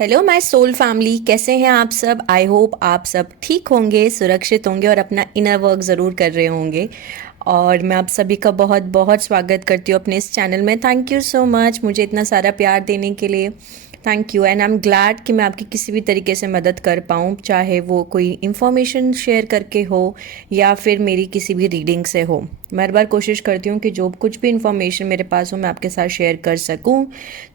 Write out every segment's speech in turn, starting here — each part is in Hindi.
हेलो माय सोल फैमिली, कैसे हैं आप सब। आई होप आप सब ठीक होंगे, सुरक्षित होंगे और अपना इनर वर्क ज़रूर कर रहे होंगे। और मैं आप सभी का बहुत बहुत स्वागत करती हूँ अपने इस चैनल में। थैंक यू सो मच मुझे इतना सारा प्यार देने के लिए। Thank you and I am glad कि मैं आपकी किसी भी तरीके से मदद कर पाऊँ, चाहे वो कोई इन्फॉर्मेशन शेयर करके हो या फिर मेरी किसी भी रीडिंग से हो। मैं हर बार कोशिश करती हूँ कि जो कुछ भी इन्फॉर्मेशन मेरे पास हो मैं आपके साथ शेयर कर सकूँ।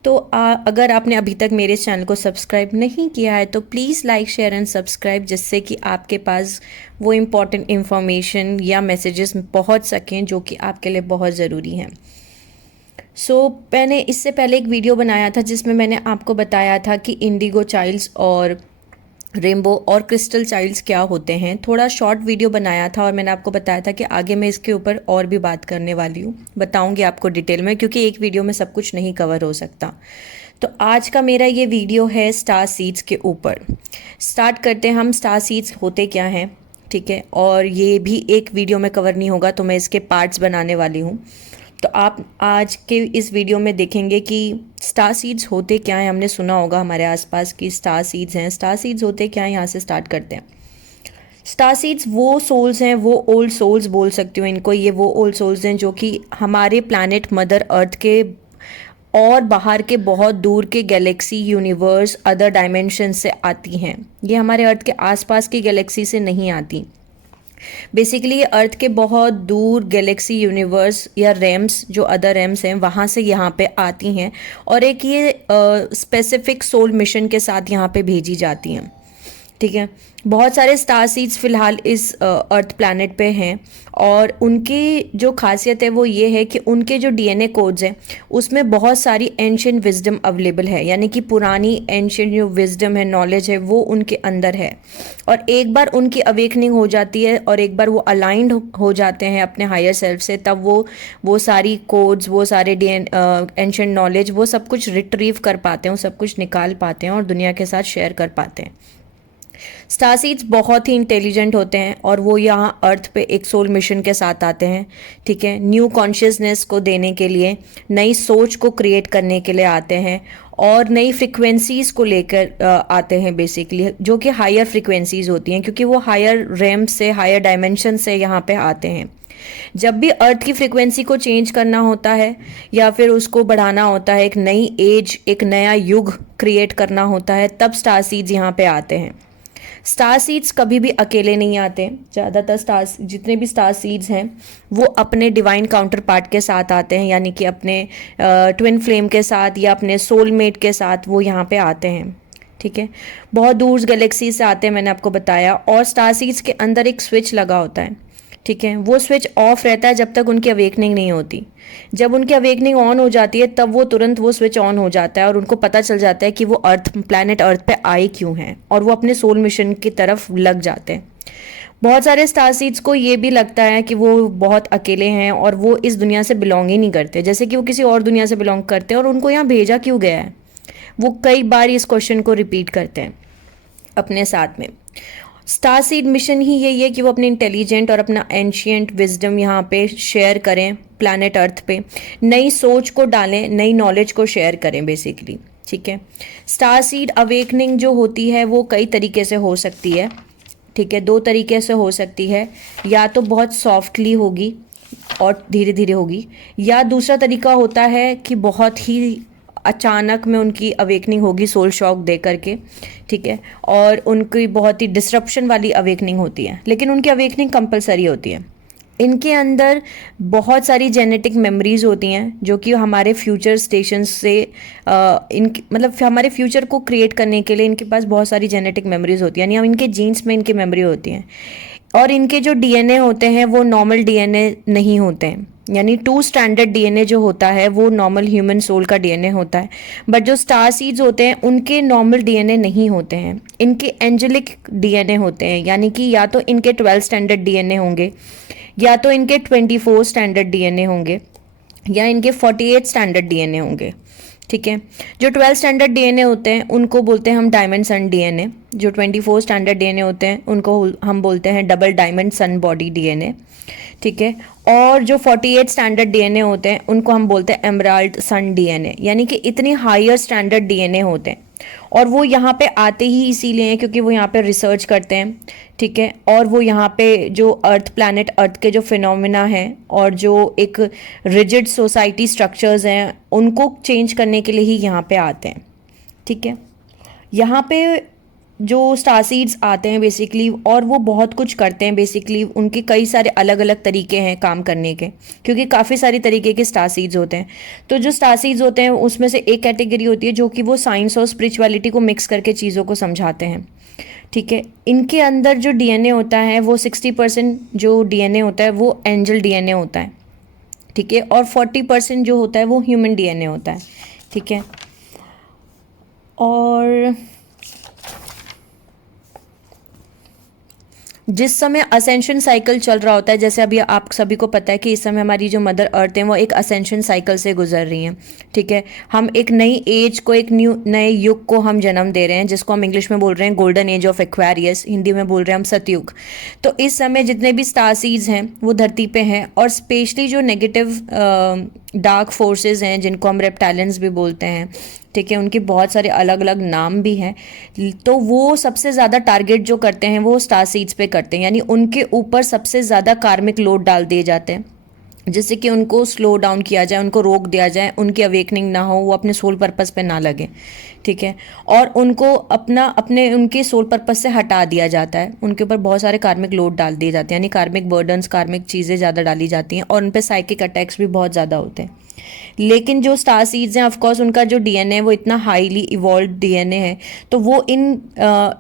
तो अगर आपने अभी तक मेरे चैनल को सब्सक्राइब नहीं किया है तो please like share and subscribe, जिससे कि आपके पास वो इम्पॉर्टेंट इन्फॉर्मेशन या मैसेजेस पहुँच सकें जो कि आपके लिए बहुत ज़रूरी हैं। मैंने इससे पहले एक वीडियो बनाया था जिसमें मैंने आपको बताया था कि इंडिगो चाइल्ड्स और रेनबो और क्रिस्टल चाइल्ड्स क्या होते हैं। थोड़ा शॉर्ट वीडियो बनाया था और मैंने आपको बताया था कि आगे मैं इसके ऊपर और भी बात करने वाली हूँ, बताऊँगी आपको डिटेल में, क्योंकि एक वीडियो में सब कुछ नहीं कवर हो सकता। तो आज का मेरा ये वीडियो है स्टार सीड्स के ऊपर। स्टार्ट करते हैं हम, स्टार सीड्स होते क्या हैं, ठीक है। और ये भी एक वीडियो में कवर नहीं होगा, तो मैं इसके पार्ट्स बनाने वाली हूँ। तो आप आज के इस वीडियो में देखेंगे कि स्टार सीड्स होते क्या हैं। हमने सुना होगा हमारे आसपास कि स्टार सीड्स हैं। स्टार सीड्स होते क्या हैं, यहाँ से स्टार्ट करते हैं। स्टार सीड्स वो सोल्स हैं, वो ओल्ड सोल्स बोल सकती हूँ इनको। ये वो ओल्ड सोल्स हैं जो कि हमारे प्लैनेट मदर अर्थ के और बाहर के बहुत दूर के गैलेक्सी, यूनिवर्स, अदर डायमेंशन से आती हैं। ये हमारे अर्थ के आसपास की गैलेक्सी से नहीं आती। बेसिकली ये अर्थ के बहुत दूर गैलेक्सी, यूनिवर्स या रेम्स, जो अदर रेम्स हैं, वहाँ से यहाँ पे आती हैं और एक ये स्पेसिफिक सोल मिशन के साथ यहाँ पे भेजी जाती हैं, ठीक है। बहुत सारे स्टार सीड्स फिलहाल इस अर्थ प्लैनेट पे हैं और उनकी जो खासियत है वो ये है कि उनके जो डीएनए कोड्स हैं उसमें बहुत सारी एंशिएंट विजडम अवेलेबल है, यानी कि पुरानी एंशिएंट जो विजडम है, नॉलेज है, वो उनके अंदर है। और एक बार उनकी अवेकनिंग हो जाती है और एक बार वो अलाइंड हो जाते हैं अपने हायर सेल्फ से, तब वो सारी कोड्स, वो सारे एंशिएंट नॉलेज, वो सब कुछ रिट्रीव कर पाते हैं, वो सब कुछ निकाल पाते हैं और दुनिया के साथ शेयर कर पाते हैं। स्टार सीड्स बहुत ही इंटेलिजेंट होते हैं और वो यहाँ अर्थ पे एक सोल मिशन के साथ आते हैं, ठीक है। न्यू कॉन्शियसनेस को देने के लिए, नई सोच को क्रिएट करने के लिए आते हैं और नई फ्रिक्वेंसीज को लेकर आते हैं बेसिकली, जो कि हायर फ्रिक्वेंसीज होती हैं, क्योंकि वो हायर रैम से, हायर डायमेंशन से यहाँ पे आते हैं। जब भी अर्थ की फ्रिक्वेंसी को चेंज करना होता है या फिर उसको बढ़ाना होता है, एक नई एज, एक नया युग क्रिएट करना होता है, तब स्टार सीड्स यहाँ पे आते हैं। स्टार सीड्स कभी भी अकेले नहीं आते। ज़्यादातर स्टार, जितने भी स्टार सीड्स हैं वो अपने डिवाइन काउंटर पार्ट के साथ आते हैं, यानी कि अपने ट्विन फ्लेम के साथ या अपने सोलमेट के साथ वो यहाँ पे आते हैं, ठीक है। बहुत दूर गैलेक्सी से आते हैं, मैंने आपको बताया। और स्टार सीड्स के अंदर एक स्विच लगा होता है, ठीक है। वो स्विच ऑफ रहता है जब तक उनकी अवेकनिंग नहीं होती। जब उनकी अवेकनिंग ऑन हो जाती है तब वो तुरंत वो स्विच ऑन हो जाता है और उनको पता चल जाता है कि वो अर्थ, प्लैनेट अर्थ पे आए क्यों हैं, और वो अपने सोल मिशन की तरफ लग जाते हैं। बहुत सारे स्टार सीड्स को ये भी लगता है कि वो बहुत अकेले हैं और वो इस दुनिया से बिलोंग ही नहीं करते, जैसे कि वो किसी और दुनिया से बिलोंग करते हैं और उनको यहाँ भेजा क्यों गया है। वो कई बार इस क्वेश्चन को रिपीट करते हैं अपने साथ में। स्टार सीड मिशन ही यही है कि वो अपने इंटेलिजेंट और अपना एंशियंट विजडम यहाँ पे शेयर करें, प्लैनेट अर्थ पे नई सोच को डालें, नई नॉलेज को शेयर करें बेसिकली, ठीक है। स्टार सीड अवेकनिंग जो होती है वो कई तरीके से हो सकती है, ठीक है। दो तरीके से हो सकती है, या तो बहुत सॉफ्टली होगी और धीरे धीरे होगी, या दूसरा तरीका होता है कि बहुत ही अचानक में उनकी अवेकनिंग होगी, सोल शॉक दे करके, ठीक है। और उनकी बहुत ही डिस्रप्शन वाली अवेकनिंग होती है, लेकिन उनकी अवेकनिंग कंपलसरी होती है। इनके अंदर बहुत सारी जेनेटिक मेमोरीज होती हैं जो कि हमारे फ्यूचर स्टेशन से इनकी, मतलब हमारे फ्यूचर को क्रिएट करने के लिए इनके पास बहुत सारी जेनेटिक मेमोरीज होती हैं, यानी इनके जीन्स में इनकी मेमोरी होती हैं। और इनके जो डीएनए होते हैं वो नॉर्मल डीएनए नहीं होते हैं, यानी 2 स्टैंडर्ड डीएनए जो होता है वो नॉर्मल ह्यूमन सोल का डीएनए होता है। बट जो स्टार सीड्स होते हैं उनके नॉर्मल डीएनए नहीं होते हैं, इनके एंजेलिक डीएनए होते हैं, यानी कि या तो इनके 12 स्टैंडर्ड डीएनए होंगे, या तो इनके 24 स्टैंडर्ड डीएनए होंगे, या इनके 48 स्टैंडर्ड डीएनए होंगे, ठीक है। जो 12 स्टैंडर्ड डीएनए होते हैं उनको बोलते हैं हम डायमंड सन डीएनए। जो 24 स्टैंडर्ड डीएनए होते हैं उनको हम बोलते हैं डबल डायमंड सन बॉडी डीएनए, ठीक है। और जो 48 स्टैंडर्ड डीएनए होते हैं उनको हम बोलते हैं एमराल्ड सन डीएनए, यानी कि इतनी हायर स्टैंडर्ड डीएनए होते हैं। और वो यहाँ पे आते ही इसीलिए हैं क्योंकि वो यहाँ पे रिसर्च करते हैं, ठीक है। और वो यहाँ पे जो अर्थ, प्लैनेट अर्थ के जो फिनोमिना हैं और जो एक रिजिड सोसाइटी स्ट्रक्चर्स हैं उनको चेंज करने के लिए ही यहाँ पे आते हैं, ठीक है। यहाँ पे जो स्टार सीड्स आते हैं बेसिकली, और वो बहुत कुछ करते हैं बेसिकली, उनके कई सारे अलग अलग तरीके हैं काम करने के, क्योंकि काफ़ी सारी तरीके के स्टार सीड्स होते हैं। तो जो स्टार सीड्स होते हैं उसमें से एक कैटेगरी होती है जो कि वो साइंस और स्पिरिचुअलिटी को मिक्स करके चीज़ों को समझाते हैं, ठीक है। इनके अंदर जो डीएनए होता है वो 60% जो डीएनए होता है वो एंजल डीएनए होता है, ठीक है। और 40% जो होता है वो ह्यूमन डीएनए होता है, ठीक है। और जिस समय असेंशन साइकिल चल रहा होता है, जैसे अभी आप सभी को पता है कि इस समय हमारी जो मदर अर्थ है वो एक असेंशन साइकिल से गुजर रही हैं, ठीक है। हम एक नई एज को, एक नए युग को हम जन्म दे रहे हैं, जिसको हम इंग्लिश में बोल रहे हैं golden age of Aquarius, Hindi में बोल रहे हैं हम सतयुग। तो इस समय जितने भी स्टार सीड्स हैं वो धरती पे हैं, और स्पेशली जो नेगेटिव डार्क फोर्सेस हैं जिनको हम रेप्टाइलियंस भी बोलते हैं, ठीक है, उनके बहुत सारे अलग अलग नाम भी हैं। तो वो सबसे ज़्यादा टारगेट जो करते हैं वो स्टार सीड्स पे करते हैं, यानी उनके ऊपर सबसे ज़्यादा कार्मिक लोड डाल दिए जाते हैं, जिससे कि उनको स्लो डाउन किया जाए, उनको रोक दिया जाए, उनकी अवेकनिंग ना हो, वो अपने सोल पर्पस पे ना लगे, ठीक है। और उनको उनके सोल पर्पस से हटा दिया जाता है, उनके ऊपर बहुत सारे कार्मिक लोड डाल दिए जाते हैं, यानी कार्मिक बर्डन्स, कार्मिक चीज़ें ज़्यादा डाली जाती हैं, और उन पर साइकिक अटैक्स भी बहुत ज़्यादा होते हैं। लेकिन जो स्टार सीड्स हैं, ऑफ कोर्स उनका जो डीएनए है वो इतना हाईली इवॉल्व डीएनए है, तो वो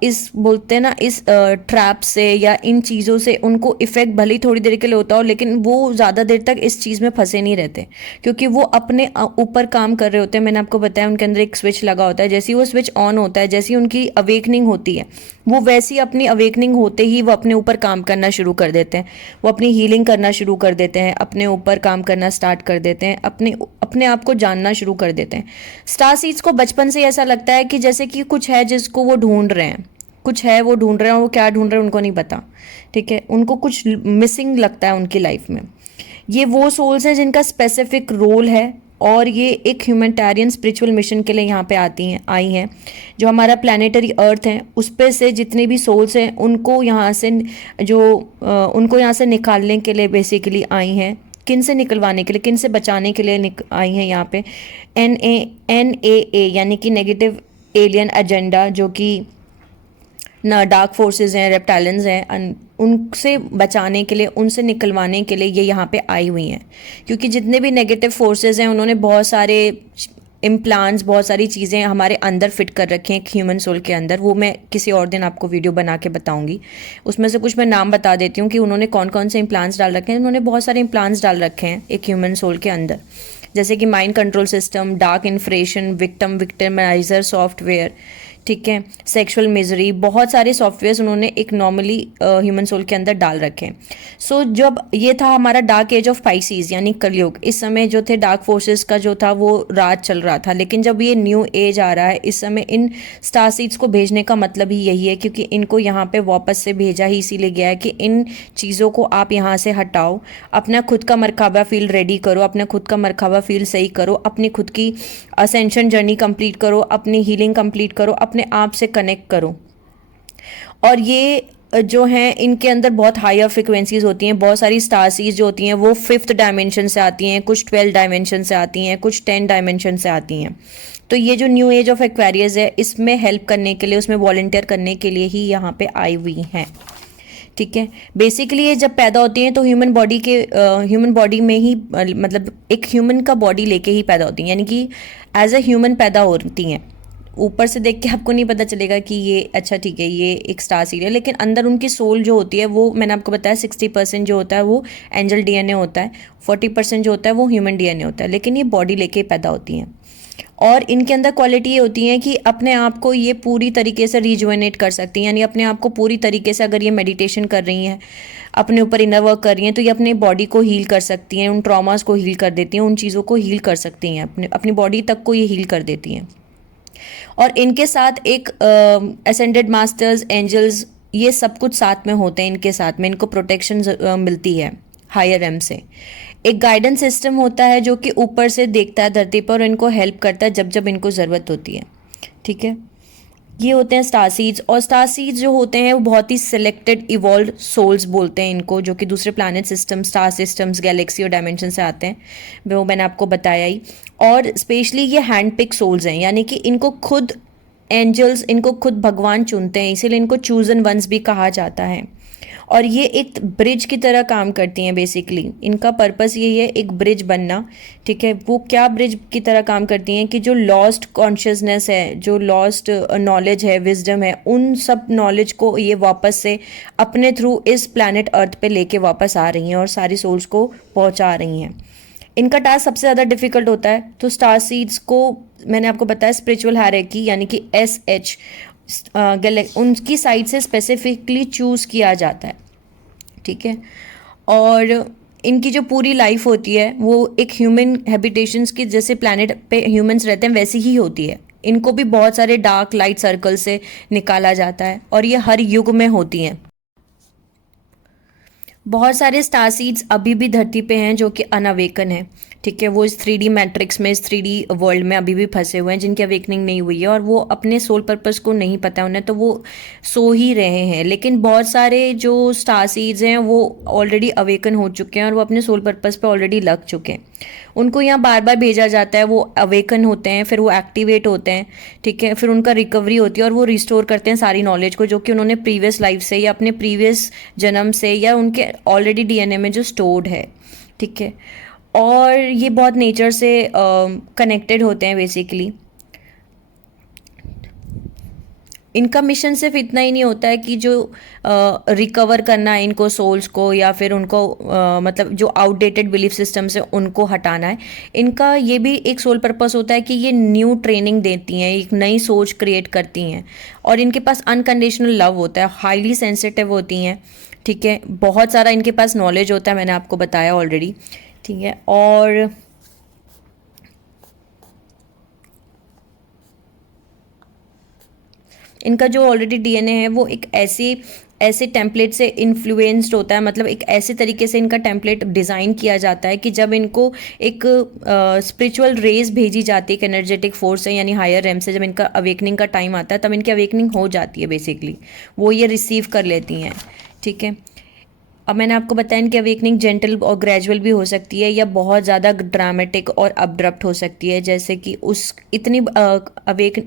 इस बोलते हैं ना, इस ट्रैप से या इन चीज़ों से उनको इफेक्ट भले ही थोड़ी देर के लिए होता हो, लेकिन वो ज़्यादा देर तक इस चीज़ में फंसे नहीं रहते, क्योंकि वो अपने ऊपर काम कर रहे होते हैं। मैंने आपको बताया उनके अंदर एक स्विच लगा होता है, जैसे ही वो स्विच ऑन होता है, जैसे ही उनकी अवेकनिंग होती है, वो वैसी अपनी अवेकनिंग होते ही वो अपने ऊपर काम करना शुरू कर देते हैं, वो अपनी हीलिंग करना शुरू कर देते हैं, अपने ऊपर काम करना स्टार्ट कर देते हैं, अपने आप को जानना शुरू कर देते हैं। स्टार सीड्स को बचपन से ऐसा लगता है कि जैसे कि कुछ है जिसको वो ढूंढ रहे हैं, कुछ है वो ढूंढ रहे हैं, वो क्या ढूंढ रहे हैं उनको नहीं पता, ठीक है। उनको कुछ मिसिंग लगता है उनकी लाइफ में। ये वो सोल्स हैं जिनका स्पेसिफिक रोल है, और ये एक ह्यूमैनिटेरियन स्पिरिचुअल मिशन के लिए यहाँ पे आई हैं। जो हमारा प्लानिटरी अर्थ है उस पे से जितने भी सोल्स हैं उनको यहाँ से उनको यहाँ से निकालने के लिए बेसिकली आई हैं। किन से निकलवाने के लिए, किन से बचाने के लिए आई हैं यहाँ पे? NAA यानी कि नेगेटिव एलियन एजेंडा, जो कि ना डार्क फोर्सेस हैं, रेप्टाइलियंस हैं, उनसे बचाने के लिए, उनसे निकलवाने के लिए ये यहाँ पे आई हुई हैं। क्योंकि जितने भी नेगेटिव फोर्सेस हैं उन्होंने बहुत सारे इम्प्लांट्स, बहुत सारी चीज़ें हमारे अंदर फिट कर रखे हैं एक ह्यूमन सोल के अंदर। वो मैं किसी और दिन आपको वीडियो बना के बताऊंगी। उसमें से कुछ मैं नाम बता देती हूँ कि उन्होंने कौन कौन से इम्प्लांट्स डाल रखे हैं। उन्होंने बहुत सारे इम्प्लांट्स डाल रखे हैं एक ह्यूमन सोल के अंदर, जैसे कि mind control system, dark inflation, victimiser software, ठीक है, सेक्सुअल मिजरी, बहुत सारे सॉफ्टवेयर्स उन्होंने एक नॉर्मली ह्यूमन सोल के अंदर डाल रखे हैं। सो जब ये था हमारा डार्क एज ऑफ पाइसिस यानी कलयुग, इस समय जो थे डार्क फोर्सेस का जो था वो राज चल रहा था। लेकिन जब ये न्यू एज आ रहा है, इस समय इन स्टार सीड्स को भेजने का मतलब ही यही है, क्योंकि इनको यहाँ पे वापस से भेजा ही इसीलिए गया है कि इन चीज़ों को आप यहाँ से हटाओ, अपना खुद का मरकाबा फील्ड रेडी करो, अपना खुद का मरकाबा फील्ड सही करो, अपनी खुद की असेंशन जर्नी कंप्लीट करो, अपनी हीलिंग कंप्लीट करो, अपने आप से कनेक्ट करो। और ये जो हैं इनके अंदर बहुत हायर फ्रिक्वेंसीज होती हैं। बहुत सारी स्टार सीज जो होती हैं वो 5th डायमेंशन से आती हैं, कुछ 12 डायमेंशन से आती हैं, कुछ 10 डायमेंशन से आती हैं। तो ये जो न्यू एज ऑफ एक्वेरियस है, इसमें हेल्प करने के लिए, उसमें वॉलंटियर करने के लिए ही यहाँ पे आई हुई हैं, ठीक है। बेसिकली ये जब पैदा होती हैं तो ह्यूमन बॉडी में ही, मतलब एक ह्यूमन का बॉडी लेके ही पैदा होती हैं, यानी कि एज अ ह्यूमन पैदा होती हैं। ऊपर से देख के आपको नहीं पता चलेगा कि ये अच्छा ठीक है ये एक स्टार सीड है, लेकिन अंदर उनकी सोल जो होती है वो मैंने आपको बताया 60% जो होता है वो एंजल डीएनए होता है, 40% जो होता है वो ह्यूमन डीएनए होता है। लेकिन ये बॉडी लेके पैदा होती हैं, और इनके अंदर क्वालिटी ये होती है कि अपने आप को ये पूरी तरीके से रिजुवेनेट कर सकती हैं, यानी अपने आप को पूरी तरीके से, अगर ये मेडिटेशन कर रही हैं, अपने ऊपर इनर वर्क कर रही हैं, तो ये अपने बॉडी को हील कर सकती हैं, उन ट्रॉमास को हील कर देती हैं, उन चीज़ों को हील कर सकती हैं, अपनी बॉडी तक को ये हील कर देती हैं। और इनके साथ एक असेंडेड मास्टर्स, एंजल्स, ये सब कुछ साथ में होते हैं। इनके साथ में इनको प्रोटेक्शन मिलती है हायर एम से। एक गाइडेंस सिस्टम होता है जो कि ऊपर से देखता है धरती पर और इनको हेल्प करता है जब जब इनको ज़रूरत होती है, ठीक है, ये होते हैं स्टार सीड्स। और स्टार सीड्स जो होते हैं वो बहुत ही सिलेक्टेड इवॉल्व सोल्स बोलते हैं इनको, जो कि दूसरे planet system, star systems, Galaxy और डायमेंशन से आते हैं, वो मैंने आपको बताया ही। और स्पेशली ये हैंड पिक सोल्स हैं, यानी कि इनको खुद एंजल्स, इनको खुद भगवान चुनते हैं, इसीलिए इनको चूजन वंस भी कहा जाता है। और ये एक ब्रिज की तरह काम करती हैं बेसिकली, इनका पर्पस यही है, एक ब्रिज बनना। ठीक है, वो क्या ब्रिज की तरह काम करती हैं कि जो लॉस्ट कॉन्शियसनेस है, जो लॉस्ट नॉलेज है, विजडम है, उन सब नॉलेज को ये वापस से अपने थ्रू इस प्लैनेट अर्थ पे लेके वापस आ रही हैं और सारी सोल्स को पहुंचा रही हैं। इनका टास्क सबसे ज़्यादा डिफिकल्ट होता है। तो स्टार सीड्स को मैंने आपको बताया स्पिरिचुअल हायरार्की यानी कि SH उनकी साइड से स्पेसिफिकली चूज़ किया जाता है। ठीक है, और इनकी जो पूरी लाइफ होती है वो एक ह्यूमन हैबिटेशंस की, जैसे प्लैनेट पे ह्यूमंस रहते हैं वैसी ही होती है। इनको भी बहुत सारे डार्क लाइट सर्कल से निकाला जाता है और ये हर युग में होती हैं। बहुत सारे स्टार सीड्स अभी भी धरती पे हैं जो कि अनअवेकन है। ठीक है, वो इस 3D मैट्रिक्स में, इस 3D वर्ल्ड में अभी भी फंसे हुए हैं, जिनकी अवेकनिंग नहीं हुई है और वो अपने सोल पर्पस को नहीं पता उन्हें, तो वो सो ही रहे हैं। लेकिन बहुत सारे जो स्टार सीड्स हैं वो ऑलरेडी अवेकन हो चुके हैं और वो अपने सोल पर्पस पे ऑलरेडी लग चुके हैं। उनको यहाँ बार बार भेजा जाता है, वो अवेकन होते हैं, फिर वो एक्टिवेट होते हैं। ठीक है, फिर उनका रिकवरी होती है और वो रिस्टोर करते हैं सारी नॉलेज को जो कि उन्होंने प्रीवियस लाइफ से या अपने प्रीवियस जन्म से या उनके ऑलरेडी DNA में जो स्टोर्ड है। ठीक है, और ये बहुत नेचर से कनेक्टेड होते हैं बेसिकली। इनका मिशन सिर्फ इतना ही नहीं होता है कि जो रिकवर करना है इनको सोल्स को, या फिर उनको मतलब जो आउटडेटेड बिलीफ सिस्टम से उनको हटाना है। इनका ये भी एक सोल पर्पस होता है कि ये न्यू ट्रेनिंग देती हैं, एक नई सोच क्रिएट करती हैं। और इनके पास अनकंडीशनल लव होता है, हाईली सेंसिटिव होती हैं। ठीक है, बहुत सारा इनके पास नॉलेज होता है, मैंने आपको बताया ऑलरेडी। ठीक है, और इनका जो ऑलरेडी DNA है वो एक ऐसे टेम्पलेट से इन्फ्लुएंस्ड होता है, मतलब एक ऐसे तरीके से इनका टेम्पलेट डिज़ाइन किया जाता है कि जब इनको एक स्पिरिचुअल रेज भेजी जाती है, एक एनर्जेटिक फोर्स से यानी हायर रेम से, जब इनका अवेकनिंग का टाइम आता है तब इनकी अवेकनिंग हो जाती है बेसिकली, वो ये रिसीव कर लेती हैं। ठीक है, अब मैंने आपको बताया इनकी अवेकनिंग जेंटल और ग्रेजुअल भी हो सकती है या बहुत ज़्यादा ड्रामेटिक और अब्रप्ट हो सकती है। जैसे कि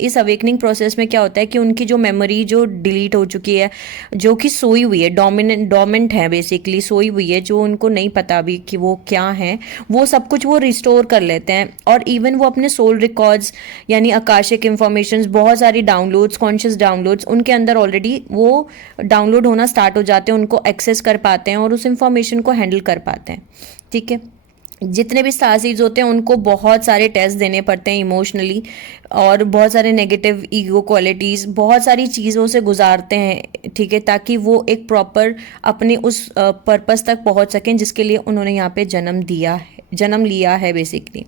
इस अवेकनिंग प्रोसेस में क्या होता है कि उनकी जो मेमोरी जो डिलीट हो चुकी है, जो कि सोई हुई है, डोमिनेंट है बेसिकली, सोई हुई है, जो उनको नहीं पता अभी कि वो क्या है, वो सब कुछ वो रिस्टोर कर लेते हैं। और इवन वो अपने सोल रिकॉर्ड्स यानी आकाशिक इंफॉर्मेशन, बहुत सारी डाउनलोड्स, कॉन्शियस डाउनलोड्स उनके अंदर ऑलरेडी वो डाउनलोड होना स्टार्ट हो जाते हैं, उनको एक्सेस कर पाते हैं और उस इंफॉर्मेशन को हैंडल कर पाते हैं। ठीक है, जितने भी स्टार सीड्स होते हैं उनको बहुत सारे टेस्ट देने पड़ते हैं इमोशनली, और बहुत सारे नेगेटिव ईगो क्वालिटीज़, बहुत सारी चीज़ों से गुजारते हैं। ठीक है, ताकि वो एक प्रॉपर अपने उस पर्पस तक पहुंच सकें जिसके लिए उन्होंने यहाँ पे जन्म लिया है बेसिकली।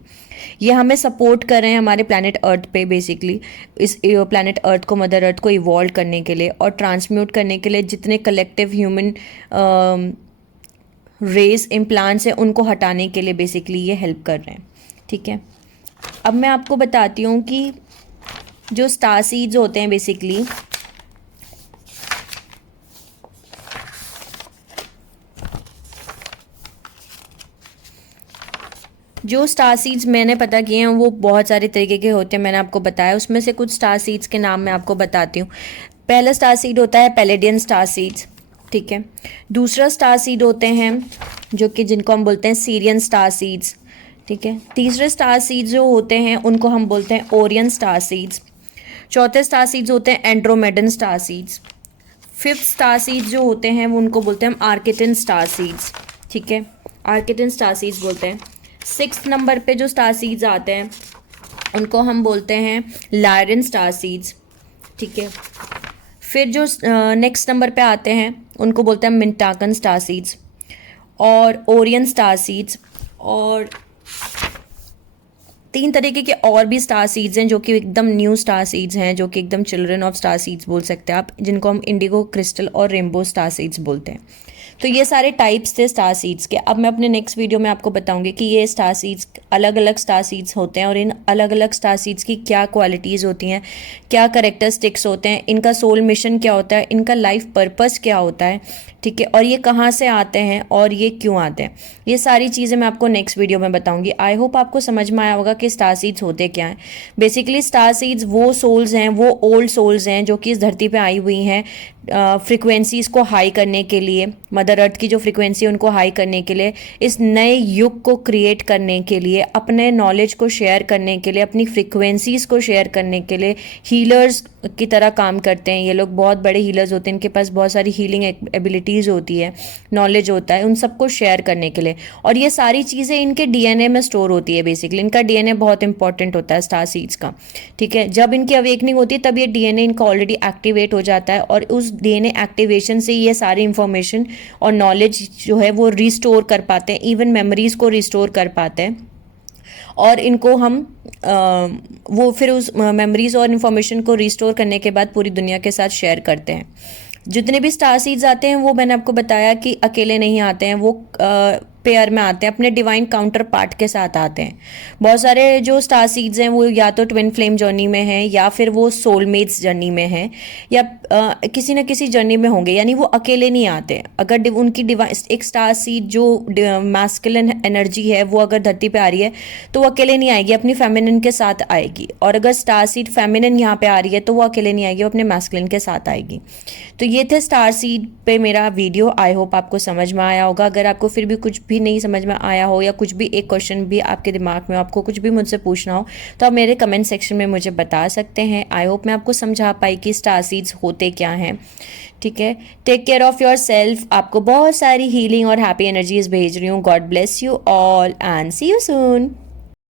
ये हमें सपोर्ट कर रहे हैं हमारे प्लैनेट अर्थ पे बेसिकली, इस प्लैनेट अर्थ को, मदर अर्थ को इवॉल्व करने के लिए और ट्रांसम्यूट करने के लिए जितने कलेक्टिव ह्यूमन रेस इम्प्लांट्स हैं उनको हटाने के लिए बेसिकली ये हेल्प कर रहे हैं। ठीक है, अब मैं आपको बताती हूँ कि जो स्टार सीड्स होते हैं बेसिकली, जो स्टार सीड्स मैंने पता किए हैं वो बहुत सारे तरीके के होते हैं, मैंने आपको बताया। उसमें से कुछ स्टार सीड्स के नाम मैं आपको बताती हूँ। पहला स्टार सीड होता है पैलेडियन स्टार सीड्स। ठीक है, दूसरा स्टार सीड होते हैं जो कि जिनको हम बोलते हैं सीरियन स्टार सीड्स। ठीक है, तीसरे स्टार सीड्स जो होते हैं उनको हम बोलते हैं ओरियन स्टार सीड्स। चौथे स्टार सीड्स होते हैं Andromedan star seeds. Fifth star seeds जो होते हैं वो उनको बोलते हैं हम आर्किटन स्टार सीड्स। ठीक है, आर्किटन स्टार सीड्स बोलते हैं। 6th नंबर पे जो स्टार सीड्स आते हैं उनको हम बोलते हैं लायरन स्टार सीड्स। ठीक है, फिर जो नेक्स्ट नंबर पे आते हैं उनको बोलते हैं मिंटाकन स्टार सीड्स और ओरियन स्टार सीड्स। और 3 तरीके के और भी स्टार सीड्स हैं जो कि एकदम न्यू स्टार सीड्स हैं, जो कि एकदम चिल्ड्रन ऑफ स्टार सीड्स बोल सकते हैं आप, जिनको हम इंडिगो, क्रिस्टल और रेनबो स्टार सीड्स बोलते हैं। तो ये सारे टाइप्स थे स्टार सीड्स के। अब मैं अपने नेक्स्ट वीडियो में आपको बताऊंगी कि ये स्टार सीड्स, अलग अलग स्टार सीड्स होते हैं और इन अलग अलग स्टार सीड्स की क्या क्वालिटीज़ होती हैं, क्या करेक्टरिस्टिक्स होते हैं, इनका सोल मिशन क्या होता है, इनका लाइफ पर्पस क्या होता है, ठीक है, और ये कहाँ से आते हैं और ये क्यों आते हैं। ये सारी चीज़ें मैं आपको नेक्स्ट वीडियो में बताऊंगी। आई होप आपको समझ में आया होगा कि स्टार सीड्स होते क्या हैं। बेसिकली स्टार सीड्स वो सोल्स हैं, वो ओल्ड सोल्स हैं जो कि इस धरती पे आई हुई हैं फ्रिक्वेंसीज को हाई करने के लिए, मदर अर्थ की जो फ्रिक्वेंसी है उनको हाई करने के लिए, इस नए युग को क्रिएट करने के लिए, अपने नॉलेज को शेयर करने के लिए, अपनी फ्रिक्वेंसीज को शेयर करने के लिए हीलर्स की तरह काम करते हैं। ये लोग बहुत बड़े हीलर्स होते हैं, इनके पास बहुत सारी हीलिंग एबिलिटीज़ होती है, नॉलेज होता है, उन सबको शेयर करने के लिए। और ये सारी चीज़ें इनके डीएनए में स्टोर होती है। बेसिकली इनका डीएनए बहुत इंपॉर्टेंट होता है स्टार सीड्स का, ठीक है। जब इनकी अवेकनिंग होती है तब ये डीएनए इनका ऑलरेडी एक्टिवेट हो जाता है और उस डीएनए एक्टिवेशन से ये सारी इंफॉर्मेशन और नॉलेज जो है वो रिस्टोर कर पाते हैं, इवन मेमोरीज को रिस्टोर कर पाते हैं। और इनको हम वो फिर उस मेमोरीज और इन्फॉर्मेशन को रिस्टोर करने के बाद पूरी दुनिया के साथ शेयर करते हैं। जितने भी स्टार सीड्स आते हैं वो मैंने आपको बताया कि अकेले नहीं आते हैं, वो पेयर में आते हैं, अपने डिवाइन काउंटर पार्ट के साथ आते हैं। बहुत सारे जो स्टार सीड्स हैं वो या तो ट्विन फ्लेम जर्नी में हैं या फिर वो सोलमेट्स जर्नी में हैं या किसी न किसी जर्नी में होंगे, यानी वो अकेले नहीं आते। अगर उनकी डिवाइन एक स्टार सीड जो मैस्कुलिन एनर्जी है वो अगर धरती पे आ रही है तो वो अकेले नहीं आएगी, अपनी फेमिनिन के साथ आएगी। और अगर स्टार सीड फेमिनिन यहाँ पे आ रही है तो वो अकेले नहीं आएगी, वो अपने मैस्कुलिन के साथ आएगी। तो ये थे स्टार सीड पे मेरा वीडियो। आई होप आपको समझ में आया होगा। अगर आपको फिर भी कुछ भी नहीं समझ में आया हो या कुछ भी एक क्वेश्चन भी आपके दिमाग में, आपको कुछ भी मुझसे पूछना हो तो आप मेरे कमेंट सेक्शन में मुझे बता सकते हैं। आई होप मैं आपको समझा पाई कि स्टार सीड्स होते क्या हैं, ठीक है। Take care of your self. आपको बहुत सारी हीलिंग और हैप्पी एनर्जीज भेज रही हूँ। God bless you all and see you soon.